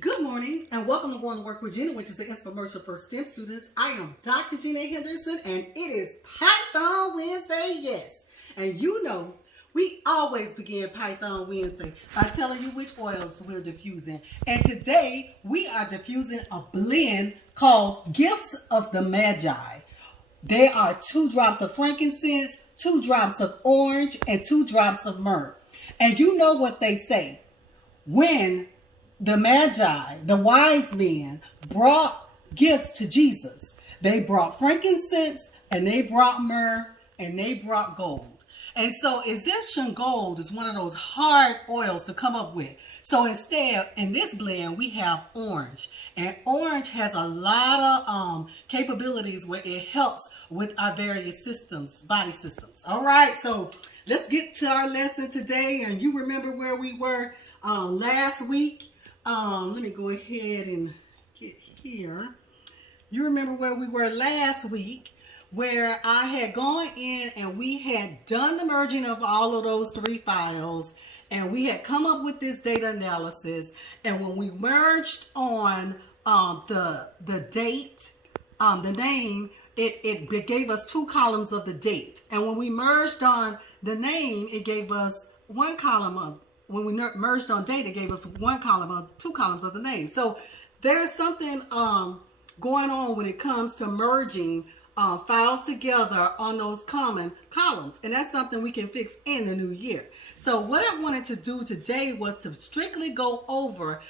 Good morning and welcome to Going to Work with Gena, which is an infomercial for STEM students. I am Dr. Gena Henderson and it is Python Wednesday, yes. And you know, we always begin Python Wednesday by telling you which oils we're diffusing. And today we are diffusing a blend called Gifts of the Magi. There are 2 drops of frankincense, 2 drops of orange, and 2 drops of myrrh. And you know what they say. When the Magi, the wise men, brought gifts to Jesus, they brought frankincense and they brought myrrh and they brought gold. And so Egyptian gold is one of those hard oils to come up with. So instead, in this blend, we have orange. And orange has a lot of capabilities where it helps with our various systems, body systems. All right, so let's get to our lesson today. And you remember where we were last week. Let me go ahead and get here. You remember where we were last week, where I had gone in and we had done the merging of all of those 3 files, and we had come up with this data analysis. And when we merged on the date, the name, it gave us 2 columns of the date. And when we merged on the name, it gave us 1 column of. When we merged on date, it gave us 1 column of 2 columns of the name. So there's something going on when it comes to merging files together on those common columns. And that's something we can fix in the new year. So what I wanted to do today was to strictly go over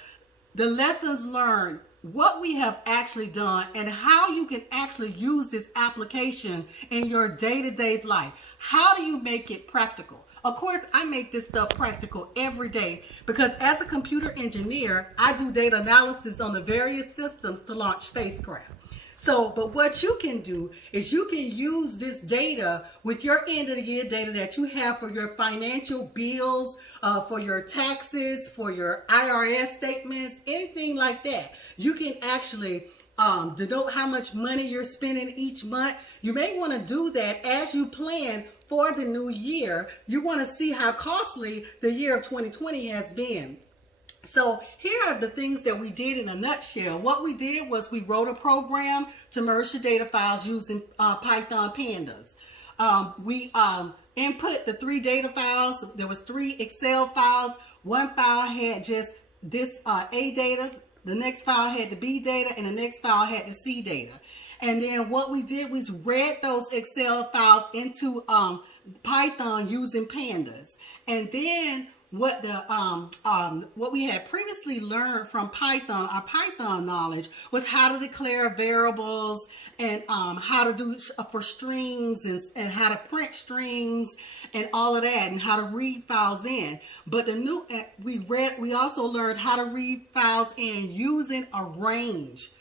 the lessons learned, what we have actually done, and how you can actually use this application in your day-to-day life. How do you make it practical? Of course, I make this stuff practical every day because as a computer engineer, I do data analysis on the various systems to launch spacecraft. So, but what you can do is you can use this data with your end of the year data that you have for your financial bills, for your taxes, for your IRS statements, anything like that. You can actually denote how much money you're spending each month. You may want to do that as you plan for the new year. You want to see how costly the year of 2020 has been. So here are the things that we did in a nutshell. What we did was we wrote a program to merge the data files using Python pandas. We input the 3 data files. There was 3 Excel files. One file had just this A data. The next file had the B data, and the next file had the C data. And then what we did was read those Excel files into Python using pandas. And then what we had previously learned from Python, our Python knowledge, was how to declare variables and how to do for strings and how to print strings and all of that, and how to read files in. But the new we also learned how to read files in using a range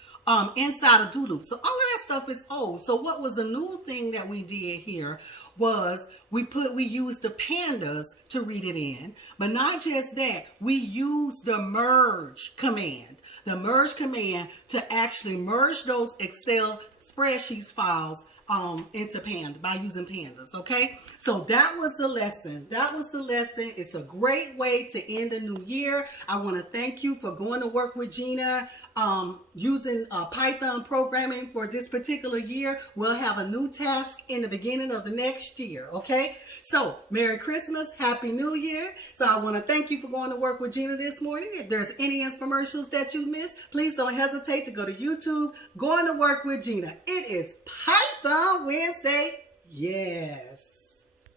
inside of do loop. So all of that stuff is old. So what was the new thing that we did here was we used the pandas to read it in. But not just that, we used the merge command. The merge command to actually merge those Excel spreadsheets files into Panda by using pandas. Okay, so that was the lesson. It's a great way to end the new year. I want to thank you for going to work with Gena using Python programming for this particular year. We'll have a new task in the beginning of the next year. Okay, so Merry Christmas, Happy New Year. So I want to thank you for going to work with Gena this morning. If there's any infomercials that you missed, please don't hesitate to go to YouTube, Going to Work with Gena. It is Python Wednesday, yes.